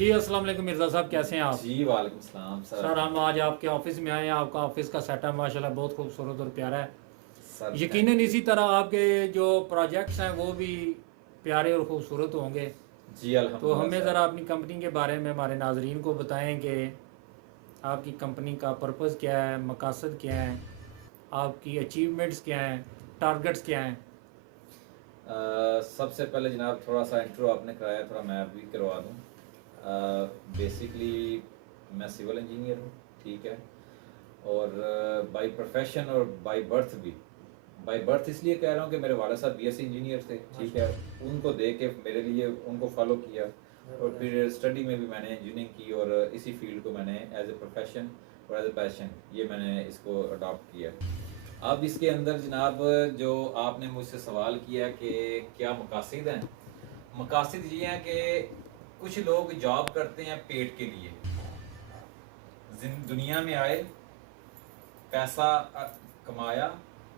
जी अस्सलाम वालेकुम मिर्ज़ा साहब, कैसे हैं आप? जी वालेकुम सलाम सर। सर हम आज आपके ऑफिस में आए हैं। आपका ऑफिस का सेटअप माशाल्लाह बहुत खूबसूरत और प्यारा है। सर थैंक यकीनन यू। इसी तरह आपके जो प्रोजेक्ट्स हैं वो भी प्यारे और ख़ूबसूरत होंगे। जी तो अल्हम्दुलिल्लाह हमें सर। ज़रा अपनी कंपनी के बारे में हमारे नाजरीन को बताएं कि आपकी कंपनी का पर्पज़ क्या है, मकासद क्या हैं, आपकी अचीवमेंट्स क्या हैं, टारगेट्स क्या हैं। सबसे पहले जनाब थोड़ा सा इंट्रो आपने कराया, थोड़ा मैं भी करवा दूँ। बेसिकली मैं सिविल इंजीनियर हूँ, ठीक है। और बाय प्रोफेशन और बाय बर्थ भी, बाय बर्थ इसलिए कह रहा हूँ कि मेरे वाला साहब बीएससी इंजीनियर थे, ठीक है। उनको देख के मेरे लिए उनको फॉलो किया और फिर स्टडी में भी मैंने इंजीनियरिंग की और इसी फील्ड को मैंने एज ए प्रोफेशन और एज ए पैशन ये मैंने इसको अडॉप्ट किया। अब इसके अंदर जनाब जो आपने मुझसे सवाल किया कि क्या मकासद हैं, मकासद ये हैं कि कुछ लोग जॉब करते हैं पेट के लिए, दुनिया में आए, पैसा कमाया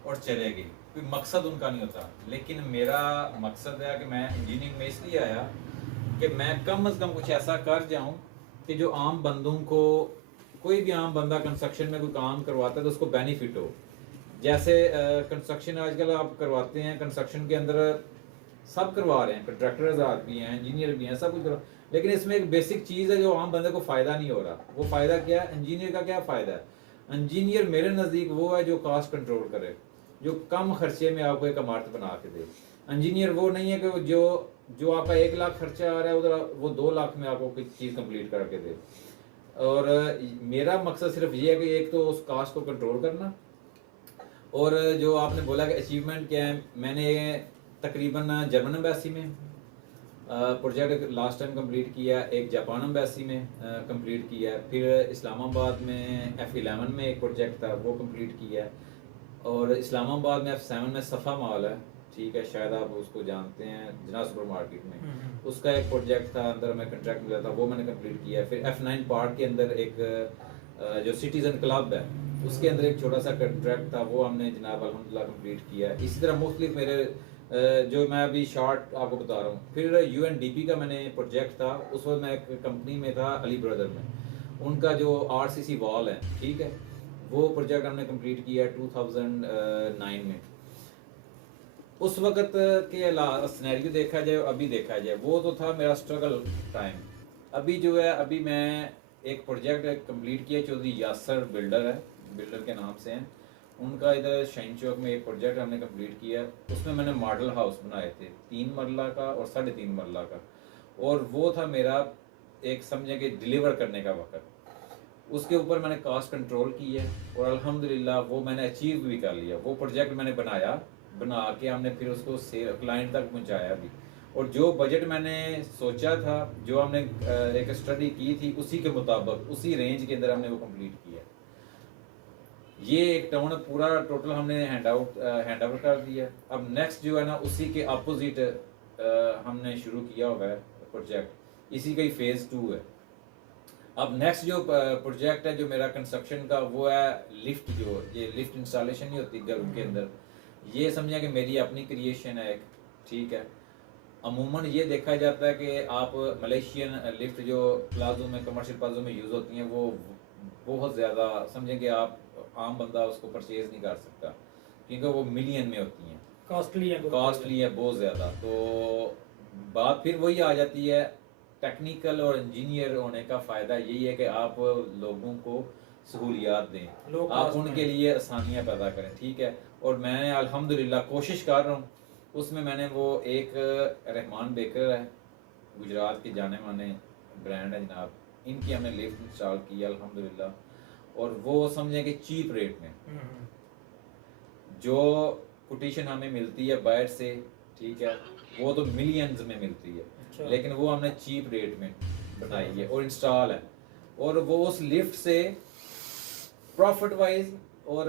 और चले गए, कोई मकसद उनका नहीं होता। लेकिन मेरा मकसद है कि मैं इंजीनियरिंग में इसलिए आया कि मैं कम से कम कुछ ऐसा कर जाऊं कि जो आम बंदों को, कोई भी आम बंदा कंस्ट्रक्शन में कोई काम करवाता है तो उसको बेनिफिट हो। जैसे कंस्ट्रक्शन आजकल आप करवाते हैं, कंस्ट्रक्शन के अंदर सब करवा रहे हैं, कंट्रैक्टर्स भी हैं, इंजीनियर भी हैं, सब कुछ करवा, लेकिन इसमें एक बेसिक चीज़ है जो आम बंदे को फ़ायदा नहीं हो रहा। वो फ़ायदा क्या है? इंजीनियर का क्या फ़ायदा है? इंजीनियर मेरे नज़दीक वो है जो कास्ट कंट्रोल करे, जो कम खर्चे में आपको एक इमारत बना के दे। इंजीनियर वो नहीं है कि जो जो आपका 1 लाख खर्चा आ रहा है उधर वो 2 लाख में आपको कोई चीज़ कंप्लीट करके दे। और मेरा मकसद सिर्फ ये है कि एक तो उस कास्ट को कंट्रोल करना, और जो आपने बोला कि अचीवमेंट क्या है, मैंने तकरीबन जर्मन एम्बेसी में प्रोजेक्ट लास्ट टाइम कंप्लीट किया, एक जापान एम्बेसी में कंप्लीट किया, फिर इस्लामाबाद में F11 में एक प्रोजेक्ट था वो कंप्लीट किया, और इस्लामाबाद में F7 में सफ़ा मॉल है, ठीक है, शायद आप उसको जानते हैं, जना सुपर मार्केट में उसका एक प्रोजेक्ट था, अंदर में कंट्रैक्ट मिला था, वो मैंने कंप्लीट किया। फिर F9 पार्क के अंदर एक जो सिटीजन क्लब है उसके अंदर एक छोटा सा कंट्रैक्ट था, वो हमने जनाब अल्हम्दुलिल्लाह कंप्लीट किया है। इसी तरह मुख्तलिफ मेरे जो मैं अभी शॉर्ट आपको बता रहा हूँ। फिर UNDP का मैंने प्रोजेक्ट था, उस वक्त मैं एक कंपनी में था अली ब्रदर में, उनका जो RCC वॉल है, ठीक है, वो प्रोजेक्ट हमने कंप्लीट किया 2009 में। उस वक्त के सिनेरियो देखा जाए, अभी देखा जाए, वो तो था मेरा स्ट्रगल टाइम। अभी जो है, अभी मैं एक प्रोजेक्ट कंप्लीट किया, चौधरी यासर बिल्डर है, बिल्डर के नाम से हैं, उनका इधर शाइन चौक में एक प्रोजेक्ट हमने कंप्लीट किया। उसमें मैंने मॉडल हाउस बनाए थे, 3 मरला का और 3.5 मरला का, और वो था मेरा एक समझे कि डिलीवर करने का वक्त। उसके ऊपर मैंने कास्ट कंट्रोल की है और अल्हम्दुलिल्लाह वो मैंने अचीव भी कर लिया। वो प्रोजेक्ट मैंने बना के हमने फिर उसको सेल क्लाइंट तक पहुंचाया भी, और जो बजट मैंने सोचा था, जो हमने एक स्टडी की थी, उसी के मुताबिक उसी रेंज के अंदर हमने वो कंप्लीट किया। ये एक टाउन पूरा टोटल हमने हैंड ओवर कर दिया। अब नेक्स्ट जो है ना, उसी के अपोजिट हमने शुरू किया हुआ है प्रोजेक्ट, इसी का ही फेज 2 है। अब नेक्स्ट जो प्रोजेक्ट है जो मेरा कंस्ट्रक्शन का, वो है लिफ्ट। जो ये लिफ्ट इंस्टॉलेशन नहीं होती घरों के अंदर, ये समझा कि मेरी अपनी क्रिएशन है एक, ठीक है। अमूमन ये देखा जाता है कि आप मलेशियन लिफ्ट जो प्लाजो में, कमर्शियल प्लाजो में यूज़ होती हैं, वो बहुत ज़्यादा समझें कि आप आम बंदा उसको परचेज नहीं कर सकता, क्योंकि वो मिलियन में होती हैं, कॉस्टली है बहुत ज़्यादा। तो बात फिर वही आ जाती है, टेक्निकल और इंजीनियर होने का फ़ायदा यही है कि आप लोगों को सहूलियात दें, आप उनके लिए आसानियाँ पैदा करें, ठीक है। और मैं अल्हम्दुलिल्लाह कोशिश कर रहा हूँ। उसमें मैंने वो एक रहमान बेकर है, गुजरात के जाने माने ब्रांड है जनाब, इनकी हमने लिफ्ट इंस्टॉल की अल्हम्दुलिल्लाह, और वो समझें कि चीप रेट में, जो कोटेशन हमें मिलती है बाहर से, ठीक है, वो तो मिलियंस में मिलती है। अच्छा। लेकिन वो हमने चीप रेट में बनाई है और इंस्टॉल है, और वो उस लिफ्ट से प्रॉफिट वाइज और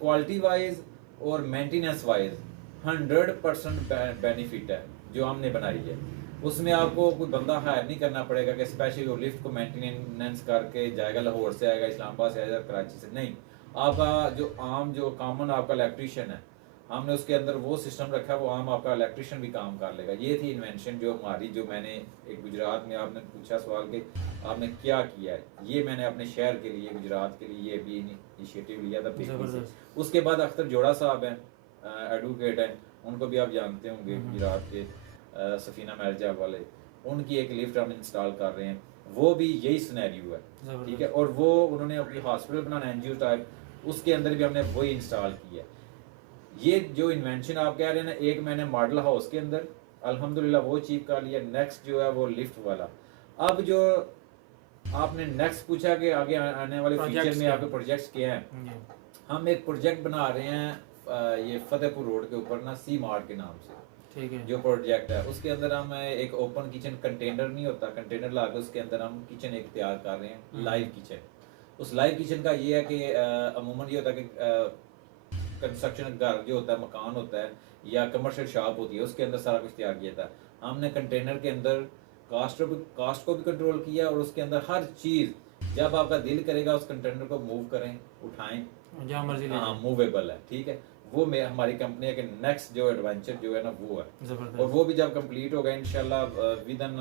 क्वालिटी वाइज और मेंटेनेंस वाइज 100% बेनिफिट है जो हमने बनाई है। उसमें आपको कोई बंदा हायर नहीं करना पड़ेगा कि स्पेशली वो लिफ्ट को मेंटेनेंस करके जाएगा, लाहौर से आएगा, इस्लामाबाद से आएगा, कराची से नहीं। आपका जो आम जो कॉमन आपका इलेक्ट्रीशियन है, हमने उसके अंदर वो सिस्टम रखा, वो आम आपका इलेक्ट्रिशियन भी काम कर लेगा। ये थी इन्वेंशन जो हमारी, जो मैंने एक गुजरात में, आपने पूछा सवाल कि आपने क्या किया है, ये मैंने अपने शहर के लिए, गुजरात के लिए ये भी इनिशिएटिव लिया था बेकरी से। उसके बाद अख्तर जोड़ा साहब हैं, एडवोकेट हैं, उनको भी आप जानते होंगे, गुजरात के सफीना मैरजा वाले, उनकी एक लिफ्ट हम इंस्टॉल कर रहे हैं, वो भी यही सिनेरियो है, ठीक है। और वो उन्होंने अपनी हॉस्पिटल बनाना एनजीओ टाइप, उसके अंदर भी हमने वही इंस्टॉल किया। ये जो इन्वेंशन आप कह रहे हैं ना, एक मैंने मॉडल हाउस के अंदर अल्हम्दुलिल्लाह वो अचीव कर लिया। नेक्स्ट जो है वो लिफ्ट वाला। अब जो आपने नेक्स्ट पूछा कि आगे आने वाले फ्यूचर में आपके प्रोजेक्ट्स क्या हैं, हम एक प्रोजेक्ट बना रहे हैं ये फतेहपुर रोड के ऊपर ना, सी मार्ट के नाम से, ठीक है। जो प्रोजेक्ट है उसके अंदर हम एक ओपन किचन, कंटेनर नहीं होता, कंटेनर ला के उसके अंदर हम किचन एक तैयार कर रहे हैं, लाइव किचन। उस लाइव किचन का ये है कि अमूमन ये होता है कि कंस्ट्रक्शन घर जो होता है, मकान होता है या कमर्शियल शॉप होती है, उसके अंदर सारा कुछ तैयार किया था हमने। कंटेनर के अंदर कास्ट को भी कंट्रोल किया, और उसके अंदर हर चीज़ जब आपका दिल करेगा उस कंटेनर को मूव करें, उठाएं, जहाँ मर्जी, हाँ मूवेबल है, ठीक है। वो में हमारी कंपनी के नेक्स्ट जो एडवेंचर जो है ना वो है, और वो भी जब कंप्लीट होगा इंशाल्लाह विद इन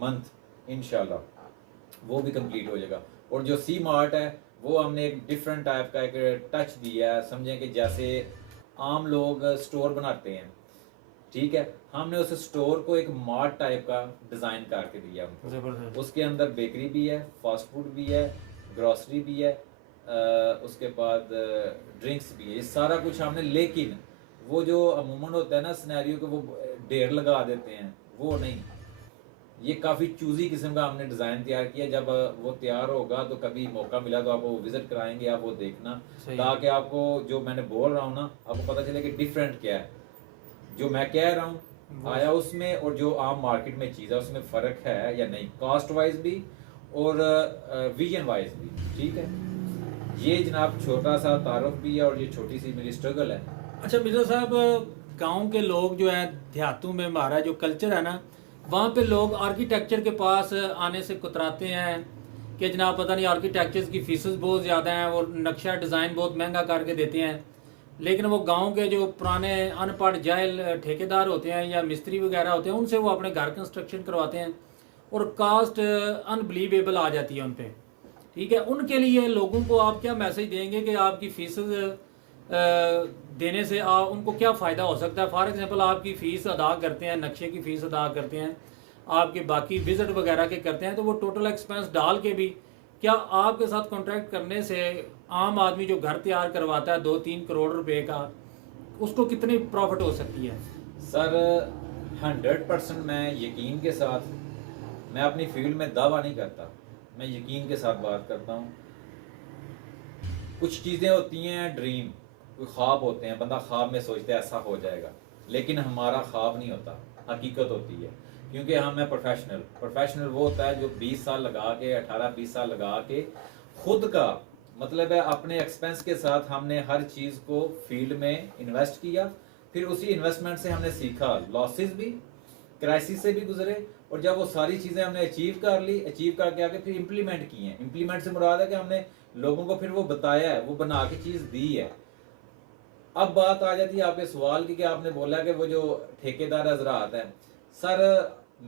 मंथ इंशाल्लाह वो भी कंप्लीट हो जाएगा। और जो सी मार्ट है वो हमने एक डिफरेंट टाइप का एक टच दिया है, समझें कि जैसे आम लोग स्टोर बनाते हैं, ठीक है, हमने उस स्टोर को एक मार्ट टाइप का डिज़ाइन करके दिया उनको। उसके अंदर बेकरी भी है, फास्ट फूड भी है, ग्रोसरी भी है, उसके बाद ड्रिंक्स भी है, ये सारा कुछ हमने। लेकिन वो जो अमूमन होता है ना सिनेरियो के, वो ढेर लगा देते हैं, वो नहीं, ये काफ़ी चूजी किस्म का हमने डिज़ाइन तैयार किया। जब वो तैयार होगा तो कभी मौका मिला तो आपको विजिट कराएंगे, आप वो देखना, ताकि आपको जो मैंने बोल रहा हूँ ना, आपको पता चले कि डिफरेंट क्या है, जो मैं कह रहा हूँ आया उसमें और जो आम मार्केट में चीज़ है उसमें फ़र्क है या नहीं, कास्ट वाइज भी और विजन वाइज भी, ठीक है। ये जनाब छोटा सा तारुफ भी है और ये छोटी सी मेरी स्ट्रगल है। अच्छा मिर्जा साहब, गांव के लोग जो है, देहातों में हमारा जो कल्चर है ना, वहाँ पे लोग आर्किटेक्चर के पास आने से कतराते हैं कि जनाब पता नहीं आर्किटेक्चर की फीसेस बहुत ज़्यादा हैं, वो नक्शा डिज़ाइन बहुत महंगा करके देते हैं। लेकिन वो गांव के जो पुराने अनपढ़ जाहिल ठेकेदार होते हैं या मिस्त्री वगैरह होते हैं, उनसे वो अपने घर कंस्ट्रक्शन करवाते हैं और कास्ट अनबिलीवेबल आ जाती है उन पर, ठीक है। उनके लिए लोगों को आप क्या मैसेज देंगे कि आपकी फीसेस देने से उनको क्या फ़ायदा हो सकता है? फॉर एग्जांपल आपकी फ़ीस अदा करते हैं, नक्शे की फ़ीस अदा करते हैं, आपके बाकी विज़िट वगैरह के करते हैं, तो वो टोटल एक्सपेंस डाल के भी क्या आपके साथ कॉन्ट्रैक्ट करने से आम आदमी जो घर तैयार करवाता है 2-3 करोड़ रुपए का, उसको कितनी प्रॉफिट हो सकती है? सर 100% मैं यकीन के साथ, मैं अपनी फील्ड में दावा नहीं करता, मैं यकीन के साथ बात करता हूँ। कुछ चीज़ें होती हैं ड्रीम, कोई ख्वाब होते हैं, बंदा ख्वाब में सोचता है ऐसा हो जाएगा, लेकिन हमारा ख्वाब नहीं होता, हकीकत होती है। क्योंकि हम हैं प्रोफेशनल वो होता है जो 20 साल लगा के, 18-20 साल लगा के, खुद का मतलब है अपने एक्सपेंस के साथ हमने हर चीज़ को फील्ड में इन्वेस्ट किया, फिर उसी इन्वेस्टमेंट से हमने सीखा, लॉसेस भी, क्राइसिस से भी गुजरे, और जब वो सारी चीज़ें हमने अचीव कर ली, अचीव करके आके फिर इम्प्लीमेंट की हैं। इम्प्लीमेंट से मुराद है कि हमने लोगों को फिर वो बताया है, वो बना के चीज़ दी है। अब बात आ जाती है आपके सवाल की कि आपने बोला कि वो जो ठेकेदार हजरात हैं, सर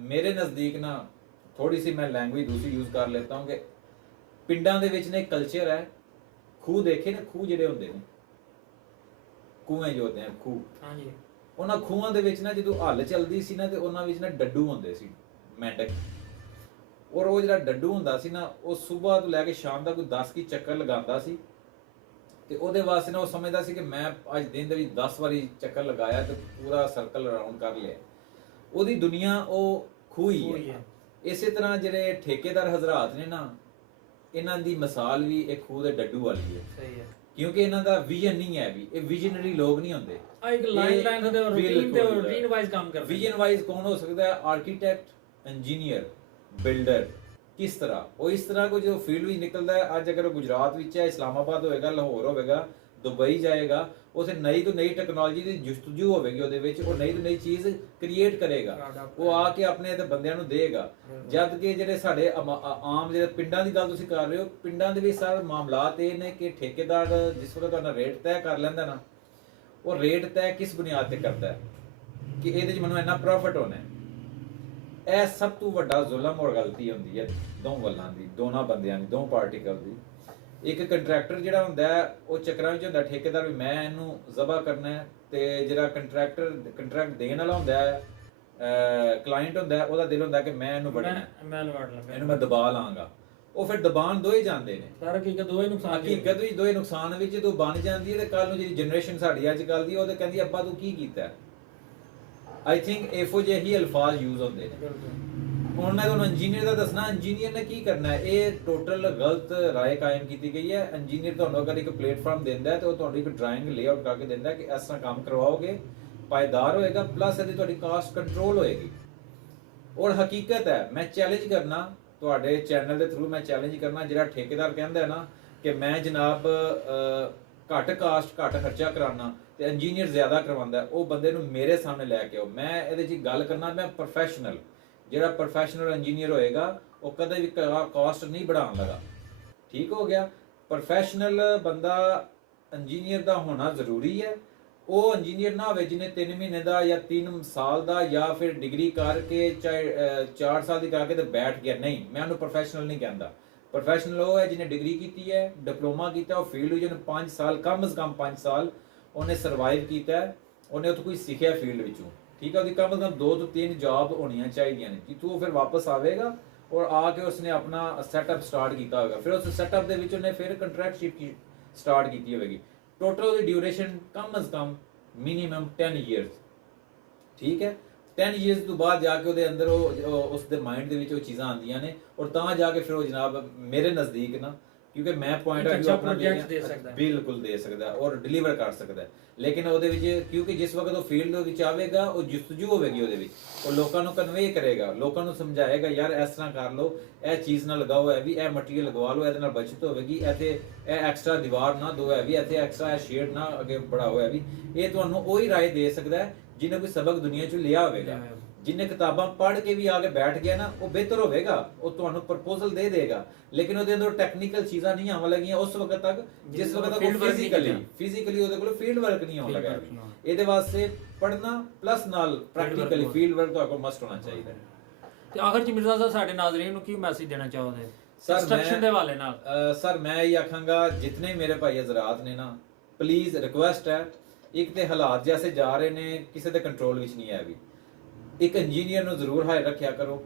मेरे नज़दीक ना थोड़ी सी मैं लैंग्वेज दूसरी यूज़ कर लेता हूँ कि पिंडां दे विच ने कल्चर है, खूह देखे ना, खूह ਜਿਹੜੇ ਹੁੰਦੇ ਨੇ, ਕੂਏ ਜੋ ਹੁੰਦੇ ਆ ਖੂਹ, ਹਾਂਜੀ, ਉਹਨਾਂ ਖੂਹਾਂ ਦੇ ਵਿੱਚ ਨਾ ਜਦੋਂ ਹੱਲ ਚੱਲਦੀ ਸੀ ਨਾ ਤੇ ਉਹਨਾਂ ਵਿੱਚ ਨਾ ਡੱਡੂ ਹੁੰਦੇ ਸੀ, ਮੈਂਡਕ, ਔਰ ਉਹ ਜਿਹੜਾ ਡੱਡੂ ਹੁੰਦਾ ਸੀ ਨਾ, ਉਹ ਸਵੇਰ ਤੋਂ ਲੈ ਕੇ ਸ਼ਾਮ ਤੱਕ ਕੋਈ 10 ਕੀ ਚੱਕਰ ਲਗਾਉਂਦਾ ਸੀ, ਤੇ ਉਹਦੇ ਵਾਸਤੇ ਨਾ ਉਹ ਸਮਝਦਾ ਸੀ ਕਿ ਮੈਂ ਅੱਜ ਦਿਨ ਦੇ ਵਿੱਚ 10 ਵਾਰੀ ਚੱਕਰ ਲਗਾਇਆ ਤੇ ਪੂਰਾ ਸਰਕਲ ਰਾਉਂਡ ਕਰ ਲਿਆ। ਉਹਦੀ ਦੁਨੀਆ ਉਹ ਖੂਹ ਹੀ ਹੈ। ਇਸੇ ਤਰ੍ਹਾਂ ਜਿਹੜੇ ਠੇਕੇਦਾਰ ਹਜ਼ਰਾਤ ਨੇ ਨਾ, ਇਹਨਾਂ ਦੀ ਮਿਸਾਲ ਵੀ ਇੱਕ ਖੂਹ ਦੇ ਡੱਡੂ ਵਾਲੀ ਹੈ। ਸਹੀ ਹੈ, ਕਿਉਂਕਿ ਇਹਨਾਂ ਦਾ ਵਿਜ਼ਨ ਨਹੀਂ ਹੈ, ਵੀ ਇਹ ਵਿਜ਼ਨਰੀ ਲੋਕ ਨਹੀਂ ਹੁੰਦੇ, ਆ ਇੱਕ ਲਾਈਨ ਦੇ ਰੂਟੀਨ ਵਾਈਜ਼ ਕੰਮ ਕਰਦੇ। ਵਿਜ਼ਨ ਵਾਈਜ਼ ਕੌਣ ਹੋ ਸਕਦਾ ਹੈ? Architect, engineer, builder. किस तरह वो इस तरह को जो फील्ड भी निकलता है, आज अगर गुजरात विच है, इस्लामाबाद होएगा, लाहौर होएगा, दुबई जाएगा, उसे नई तो नई टेक्नोलॉजी की जुस्तजू होगी, और नई तो नई चीज़ क्रिएट करेगा, वो आके अपने बंदियां नूं देगा। जद कि ਜਿਹੜੇ ਸਾਡੇ ਆਮ ਜਿਹੜੇ ਪਿੰਡਾਂ ਦੀ ਗੱਲ ਤੁਸੀਂ ਕਰ ਰਹੇ ਹੋ, ਪਿੰਡਾਂ ਦੇ ਵਿੱਚ ਸਾਰੇ ਮਾਮਲਾਤ ਇਹ ਨੇ ਕਿ ਠੇਕੇਦਾਰ ਜਿਸ ਵਕਤ ਤੁਹਾਡਾ ਰੇਟ ਤੈਅ ਕਰ ਲੈਂਦਾ ਨਾ, ਉਹ ਰੇਟ ਤੈਅ ਕਿਸ ਬੁਨਿਆਦ ਤੇ ਕਰਦਾ ਹੈ ਕਿ ਇਹਦੇ 'ਚ ਮੈਨੂੰ ਇੰਨਾ ਪ੍ਰੋਫਿਟ ਹੋਣਾ ਹੈ। ਇਹ ਸਭ ਤੋਂ ਵੱਡਾ ਜ਼ੁਲਮ ਔਰ ਗਲਤੀ ਹੁੰਦੀ ਹੈ ਦੋ ਵੱਲਾਂ ਦੀ, ਦੋਨਾਂ ਬੰਦਿਆਂ ਦੀ, ਦੋ ਪਾਰਟੀਕਲ ਦੀ। ਇੱਕ ਕੰਟਰੈਕਟਰ ਜਿਹੜਾ ਹੁੰਦਾ ਹੈ ਉਹ ਚੱਕਰਾਂ ਵਿੱਚ ਹੁੰਦਾ, ਠੇਕੇਦਾਰ ਵੀ ਮੈਂ ਇਹਨੂੰ ਜ਼ਬਾ ਕਰਨਾ ਹੈ, ਤੇ ਜਿਹੜਾ ਕੰਟਰੈਕਟ ਦੇਣ ਵਾਲਾ ਹੁੰਦਾ ਹੈ ਕਲਾਇੰਟ ਹੁੰਦਾ ਹੈ, ਉਹਦਾ ਦਿਲ ਹੁੰਦਾ ਕਿ ਮੈਂ ਇਹਨੂੰ ਵੜਨਾ ਹੈ, ਮੈਂ ਲਵਾੜ ਲਵਾਂ, ਇਹਨੂੰ ਮੈਂ ਦਬਾ ਲਾਂਗਾ। ਉਹ ਫਿਰ ਦਬਾਨ ਦੋਏ ਜਾਂਦੇ ਨੇ। ਸਾਰਾ ਹਕੀਕਤ ਦੋਏ ਨੁਕਸਾਨ ਹਕੀਕਤ ਵਿੱਚ ਦੋਏ ਨੁਕਸਾਨ ਵਿੱਚ ਜਦੋਂ ਬਣ ਜਾਂਦੀ ਹੈ ਤੇ ਕੱਲ ਨੂੰ ਜਿਹੜੀ ਜਨਰੇਸ਼ਨ ਸਾਡੀ ਅੱਜ ਕੱਲ ਦੀ ਉਹ ਤੇ ਕਹਿੰਦੀ ਅੱਬਾ ਤੂੰ ਕੀ ਕੀਤਾ। ਆਈ ਥਿੰਕ ਇਹੋ ਜਿਹੇ ਹੀ ਅਲਫਾਜ਼ ਯੂਜ਼ ਹੁੰਦੇ ਨੇ। ਹੁਣ ਮੈਂ ਤੁਹਾਨੂੰ ਇੰਜੀਨੀਅਰ ਦਾ ਦੱਸਣਾ, ਇੰਜੀਨੀਅਰ ਨੇ ਕੀ ਕਰਨਾ ਹੈ, ਇਹ ਟੋਟਲ ਗਲਤ ਰਾਏ ਕਾਇਮ ਕੀਤੀ ਗਈ ਹੈ। ਇੰਜੀਨੀਅਰ ਤੁਹਾਨੂੰ ਅਗਰ ਇੱਕ ਪਲੇਟਫਾਰਮ ਦਿੰਦਾ ਹੈ ਤੇ ਉਹ ਤੁਹਾਨੂੰ ਇੱਕ ਡਰਾਇੰਗ ਲੇਆਊਟ ਕਰਕੇ ਦਿੰਦਾ ਹੈ ਕਿ ਇਸ ਤਰ੍ਹਾਂ ਕੰਮ ਕਰਵਾਓਗੇ, ਪਾਇਦਾਰ ਹੋਏਗਾ, ਪਲੱਸ ਇਹਦੀ ਤੁਹਾਡੀ ਕਾਸਟ ਕੰਟਰੋਲ ਹੋਏਗੀ। ਔਰ ਹਕੀਕਤ ਹੈ, ਮੈਂ ਚੈਲੰਜ ਕਰਨਾ ਤੁਹਾਡੇ ਚੈਨਲ ਦੇ ਥਰੂ, ਮੈਂ ਚੈਲੰਜ ਕਰਨਾ ਜਿਹੜਾ ਠੇਕੇਦਾਰ ਕਹਿੰਦਾ ਹੈ ਨਾ ਕਿ ਮੈਂ ਜਨਾਬ ਘੱਟ ਕਾਸਟ ਘੱਟ ਖਰਚਾ ਕਰਾਉਣਾ ਤੇ ਇੰਜੀਨੀਅਰ ਜ਼ਿਆਦਾ ਕਰਵਾਉਂਦਾ, ਉਹ ਬੰਦੇ ਨੂੰ ਮੇਰੇ ਸਾਹਮਣੇ ਲੈ ਕੇ ਆਓ। ਮੈਂ ਇਹਦੇ 'ਚ ਗੱਲ ਕਰਨਾ, ਮੈਂ ਪ੍ਰੋਫੈਸ਼ਨਲ, ਜਿਹੜਾ ਪ੍ਰੋਫੈਸ਼ਨਲ ਇੰਜੀਨੀਅਰ ਹੋਏਗਾ ਉਹ ਕਦੇ ਵੀ ਕਾਸਟ ਨਹੀਂ बढ़ाਉਣ ਲਗਾ। ਠੀਕ ਹੋ ਗਿਆ। ਪ੍ਰੋਫੈਸ਼ਨਲ ਬੰਦਾ ਇੰਜੀਨੀਅਰ ਦਾ ਹੋਣਾ ਜ਼ਰੂਰੀ ਹੈ। ਉਹ ਇੰਜੀਨੀਅਰ ਨਾ ਹੋਵੇ ਜਿਹਨੇ 3 ਮਹੀਨੇ ਦਾ ਜਾਂ 3 ਸਾਲ ਦਾ ਜਾਂ ਫਿਰ ਡਿਗਰੀ ਕਰਕੇ ਚਾਹੇ 4 ਸਾਲ ਦੀ ਕਰਕੇ ਤੇ ਬੈਠ ਗਿਆ। ਨਹੀਂ, ਮੈਂ ਉਹਨੂੰ ਪ੍ਰੋਫੈਸ਼ਨਲ ਨਹੀਂ ਕਹਿੰਦਾ। ਪ੍ਰੋਫੈਸ਼ਨਲ ਉਹ ਹੈ ਜਿਹਨੇ ਡਿਗਰੀ ਕੀਤੀ ਹੈ, ਡਿਪਲੋਮਾ ਕੀਤਾ, ਉਹ ਫੀਲਡ ਵਿੱਚ 5 ਸਾਲ ਕਮ ਸੇ ਕਮ 5 ਸਾਲ ਉਹਨੇ ਸਰਵਾਈਵ ਕੀਤਾ ਹੈ, ਉਹਨੇ ਉੱਥੇ ਕੋਈ ਸਿੱਖਿਆ ਫੀਲਡ ਵਿੱਚੋਂ। ਠੀਕ ਹੈ, ਉਹਦੀ ਕਮ ਸੇ ਕਮ 2 ਤੋਂ 3 ਜੌਬ ਹੋਣੀਆਂ ਚਾਹੀਦੀਆਂ ਨੇ, ਜਿੱਥੋਂ ਉਹ ਫਿਰ ਵਾਪਸ ਆਵੇਗਾ ਔਰ ਆ ਕੇ ਉਸਨੇ ਆਪਣਾ ਸੈਟਅਪ ਸਟਾਰਟ ਕੀਤਾ ਹੋਵੇਗਾ। ਫਿਰ ਉਸ ਸੈਟਅਪ ਦੇ ਵਿੱਚ ਉਹਨੇ ਫਿਰ ਕੰਟਰੈਕਟਸ਼ਿਪ ਸਟਾਰਟ ਕੀਤੀ ਹੋਵੇਗੀ। ਟੋਟਲ ਉਹਦੀ ਡਿਊਰੇਸ਼ਨ ਕਮ ਸੇ ਕਮ ਮਿਨੀਮਮ 10 ਇਅਰਸ। ਠੀਕ ਹੈ, 10 ਇਅਰਸ ਤੋਂ ਬਾਅਦ ਜਾ ਕੇ ਉਹਦੇ ਅੰਦਰ ਉਹ ਉਸ ਦੇ ਮਾਈਂਡ ਦੇ ਵਿੱਚ ਉਹ ਚੀਜ਼ਾਂ ਆਉਂਦੀਆਂ ਨੇ ਔਰ ਤਾਂ ਜਾ ਕੇ ਫਿਰ ਉਹ ਜਨਾਬ ਮੇਰੇ ਨਜ਼ਦੀਕ ਨਾ, ਕਿਉਂਕਿ ਮੈਂ ਪੁਆਇੰਟ ਆਫ ਅੱਛਾ ਪ੍ਰੋਜੈਕਟ ਦੇ ਸਕਦਾ ਹੈ, ਬਿਲਕੁਲ ਦੇ ਸਕਦਾ ਔਰ ਡਿਲੀਵਰ ਕਰ ਸਕਦਾ ਹੈ। ਲੇਕਿਨ ਉਹਦੇ ਵਿੱਚ ਕਿਉਂਕਿ ਜਿਸ ਵਕਤ ਉਹ ਫੀਲਡ ਵਿੱਚ ਆਵੇਗਾ ਉਹ ਜੁਸਤਜੂ ਹੋਵੇਗੀ, ਉਹਦੇ ਵਿੱਚ ਉਹ ਲੋਕਾਂ ਨੂੰ ਕਨਵੇ ਕਰੇਗਾ, ਲੋਕਾਂ ਨੂੰ ਸਮਝਾਏਗਾ ਯਾਰ ਇਸ ਤਰ੍ਹਾਂ ਕਰ ਲਓ, ਇਹ ਚੀਜ਼ ਨਾਲ ਲਗਾਓ, ਇਹ ਵੀ ਇਹ ਮਟੀਰੀਅਲ ਲਗਵਾ ਲਓ, ਇਹਦੇ ਨਾਲ ਬਚਤ ਹੋਵੇਗੀ, ਇੱਥੇ ਇਹ ਐਕਸਟਰਾ ਦੀਵਾਰ ਨਾ ਦੋ, ਇਹ ਵੀ ਇੱਥੇ ਐਕਸਟਰਾ ਇਹ ਸ਼ੇਡ ਨਾ ਅੱਗੇ बढ़ाओ। ਇਹ ਵੀ ਇਹ ਤੁਹਾਨੂੰ ਉਹੀ ਰਾਏ ਦੇ ਸਕਦਾ ਹੈ ਜਿਹਨੇ ਕੋਈ ਸਬਕ ਦੁਨੀਆ ਚੋਂ ਲਿਆ ਹੋਵੇਗਾ। ਜਿੰਨੇ ਕਿਤਾਬਾਂ ਪੜ੍ਹ ਕੇ ਵੀ ਆ ਕੇ ਬੈਠ ਗਿਆ ਨਾ ਉਹ ਬਿਹਤਰ ਹੋਵੇਗਾ, ਉਹ ਤੁਹਾਨੂੰ ਪ੍ਰਪੋਜ਼ਲ ਦੇ ਦੇਗਾ, ਲੇਕਿਨ ਉਹਦੇ ਅੰਦਰ ਟੈਕਨੀਕਲ ਚੀਜ਼ਾਂ ਨਹੀਂ ਆਉਣ ਲੱਗੀਆਂ ਉਸ ਵਕਤ ਤੱਕ ਜਿਸ ਵਕਤ ਤੱਕ ਫਿਜ਼ੀਕਲੀ ਉਹਦੇ ਕੋਲ ਫੀਲਡ ਵਰਕ ਨਹੀਂ ਆਉਣ ਲੱਗਾ। ਇਹਦੇ ਵਾਸਤੇ ਪੜ੍ਹਨਾ ਪਲੱਸ ਨਾਲ ਪ੍ਰੈਕਟੀਕਲੀ ਫੀਲਡ ਵਰਕ ਤੁਹਾਡੇ ਕੋਲ ਮਸਟ ਹੋਣਾ ਚਾਹੀਦਾ ਹੈ। ਤੇ ਆਖਰ ਚ ਮਿਰਜ਼ਾ ਸਾਹਿਬ ਸਾਡੇ ਨਾਜ਼ਰੀਨ ਨੂੰ ਕੀ ਮੈਸੇਜ ਦੇਣਾ ਚਾਹੋਗੇ ਕੰਸਟਰਕਸ਼ਨ ਦੇ ਹਵਾਲੇ ਨਾਲ? ਸਰ ਮੈਂ ਇਹ ਆਖਾਂਗਾ ਜਿਤਨੇ ਮੇਰੇ ਭਾਈ ਹਜ਼ਰਾਤ ਨੇ ਨਾ, ਪਲੀਜ਼ ਰਿਕੁਐਸਟ ਹੈ, ਇੱਕ ਤੇ ਹਾਲਾਤ ਜੈਸੇ ਜਾ ਰਹੇ ਨੇ ਕਿਸੇ ਦੇ ਕੰਟਰੋਲ ਵਿੱਚ ਨਹੀਂ ਹੈ ਵੀ। ਇੱਕ ਇੰਜੀਨੀਅਰ ਨੂੰ ਜ਼ਰੂਰ ਹਾਇਰ ਰੱਖਿਆ ਕਰੋ,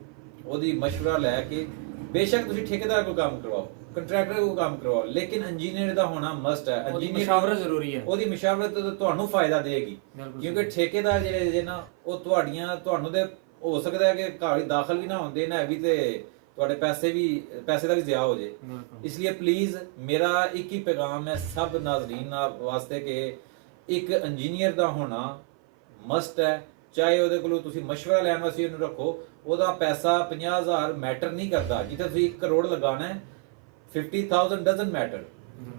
ਉਹਦੀ ਮਸ਼ਵਰਾ ਲੈ ਕੇ। ਬੇਸ਼ੱਕ ਤੁਸੀਂ ਠੇਕੇਦਾਰ ਕੋਲ ਕੰਮ ਕਰਵਾਓ, ਕੰਟਰੈਕਟਰ ਕੋਲ ਕੰਮ ਕਰਵਾਓ, ਲੇਕਿਨ ਇੰਜੀਨੀਅਰ ਦਾ ਹੋਣਾ ਮਸਟ ਹੈ। ਇੰਜੀਨੀਅਰ ਮਸ਼ਾਵਰਤ ਜ਼ਰੂਰੀ ਹੈ, ਉਹਦੀ ਮਸ਼ਾਵਰਤ ਤੁਹਾਨੂੰ ਫਾਇਦਾ ਦੇਗੀ, ਕਿਉਂਕਿ ਠੇਕੇਦਾਰ ਜਿਹੜੇ ਜੇ ਨਾ ਉਹ ਤੁਹਾਨੂੰ ਦੇ ਹੋ ਸਕਦਾ ਹੈ ਕਿ ਘਰ ਦਾਖਲ ਵੀ ਨਾ ਹੁੰਦੇ ਨਾ ਵੀ ਤੇ ਤੁਹਾਡੇ ਪੈਸੇ ਦਾ ਵੀ ਜ਼ਿਆ ਹੋ ਜੇ। ਇਸ ਲਈ ਪਲੀਜ਼ ਮੇਰਾ ਇੱਕ ਹੀ ਪੈਗਾਮ ਹੈ ਸਭ ਨਾਜ਼ਰੀਨ ਵਾਸਤੇ ਕਿ ਇੱਕ ਇੰਜੀਨੀਅਰ ਦਾ ਹੋਣਾ ਮਸਟ ਹੈ। ਚਾਹੇ ਉਹਦੇ ਕੋਲੋਂ ਤੁਸੀਂ ਮਸ਼ਵਰਾ ਲੈਣ ਵਾਸਤੇ ਉਹਨੂੰ ਰੱਖੋ, ਉਹਦਾ ਪੈਸਾ 50,000 ਮੈਟਰ ਨਹੀਂ ਕਰਦਾ। ਜਿੱਥੇ ਤੁਸੀਂ 1 ਕਰੋੜ ਲਗਾਣਾ ਹੈ 50,000 ਡਸਨਟ ਮੈਟਰ,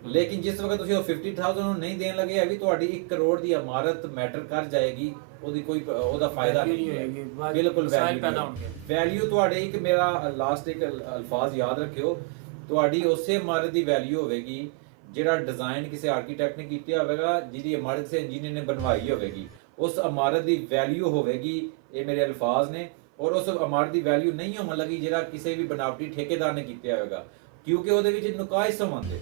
ਲੇਕਿਨ ਜਿਸ ਵਕਤ ਤੁਸੀਂ ਉਹ 50,000 ਨੂੰ ਨਹੀਂ ਦੇਣ ਲੱਗੇ ਵੀ ਤੁਹਾਡੀ 1 ਕਰੋੜ ਦੀ ਇਮਾਰਤ ਮੈਟਰ ਕਰ ਜਾਏਗੀ, ਉਹਦੀ ਕੋਈ ਉਹਦਾ ਫਾਇਦਾ ਨਹੀਂ ਹੋਏਗਾ। ਬਿਲਕੁਲ ਵੈਲਿਊ ਤੁਹਾਡੇ ਇੱਕ ਮੇਰਾ ਲਾਸਟ ਇੱਕ ਅਲਫਾਜ਼ ਯਾਦ ਰੱਖਿਓ, ਤੁਹਾਡੀ ਉਸੇ ਇਮਾਰਤ ਦੀ ਵੈਲਿਊ ਹੋਵੇਗੀ ਜਿਹੜਾ ਡਿਜ਼ਾਈਨ ਕਿਸੇ ਆਰਕੀਟੈਕਟ ਨੇ ਕੀਤਾ ਹੋਵੇਗਾ, ਜਿਹਦੀ ਇਮਾਰਤ ਕਿਸੇ ਇੰਜੀਨੀਅਰ ਨੇ ਬਣਵਾਈ ਹੋਵੇਗੀ, ਉਸ ਇਮਾਰਤ ਦੀ ਵੈਲਿਊ ਹੋਵੇਗੀ। ਇਹ ਮੇਰੇ ਅਲਫਾਜ਼ ਨੇ। ਔਰ ਉਸ ਇਮਾਰਤ ਦੀ ਵੈਲਿਊ ਨਹੀਂ ਹੋਣ ਲੱਗੀ ਜਿਹੜਾ ਕਿਸੇ ਵੀ ਬਨਾਵਟੀ ਠੇਕੇਦਾਰ ਨੇ ਕੀਤਾ ਹੋਵੇਗਾ, ਕਿਉਂਕਿ ਉਹਦੇ ਵਿੱਚ ਨੁਕਾਇਸ ਹੁੰਦੇ,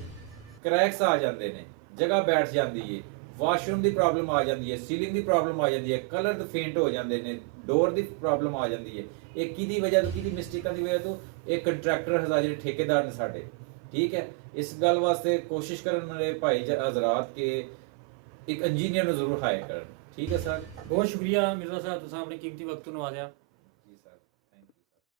ਕਰੈਕਸ ਆ ਜਾਂਦੇ ਨੇ, ਜਗ੍ਹਾ ਬੈਠ ਜਾਂਦੀ ਹੈ, ਵਾਸ਼ਰੂਮ ਦੀ ਪ੍ਰੋਬਲਮ ਆ ਜਾਂਦੀ ਹੈ, ਸੀਲਿੰਗ ਦੀ ਪ੍ਰੋਬਲਮ ਆ ਜਾਂਦੀ ਹੈ, ਕਲਰ ਫੇਂਟ ਹੋ ਜਾਂਦੇ ਨੇ, ਡੋਰ ਦੀ ਪ੍ਰੋਬਲਮ ਆ ਜਾਂਦੀ ਹੈ। ਇਹ ਕਿਹਦੀ ਵਜ੍ਹਾ ਤੋਂ, ਕਿਹਦੀ ਮਿਸਟੇਕਾਂ ਦੀ ਵਜ੍ਹਾ ਤੋਂ? ਇਹ ਕੰਟਰੈਕਟਰ ਜਿਹੜੇ ਠੇਕੇਦਾਰ ਨੇ ਸਾਡੇ। ਠੀਕ ਹੈ, ਇਸ ਗੱਲ ਵਾਸਤੇ ਕੋਸ਼ਿਸ਼ ਕਰਨ ਮੇਰੇ ਭਾਈ ਹਜ਼ਰਾਤ ਕਿ ਇੱਕ ਇੰਜੀਨੀਅਰ ਨੂੰ ਜ਼ਰੂਰ ਹਾਇਰ ਕਰਨ। ਠੀਕ ਹੈ ਸਰ, ਬਹੁਤ ਸ਼ੁਕਰੀਆ ਮਿਰਜ਼ਾ ਸਾਹਿਬ, ਤੁਸੀਂ ਆਪਣੇ ਕੀਮਤੀ ਵਕਤ ਨੂੰ ਨਵਾਜ਼ਿਆ।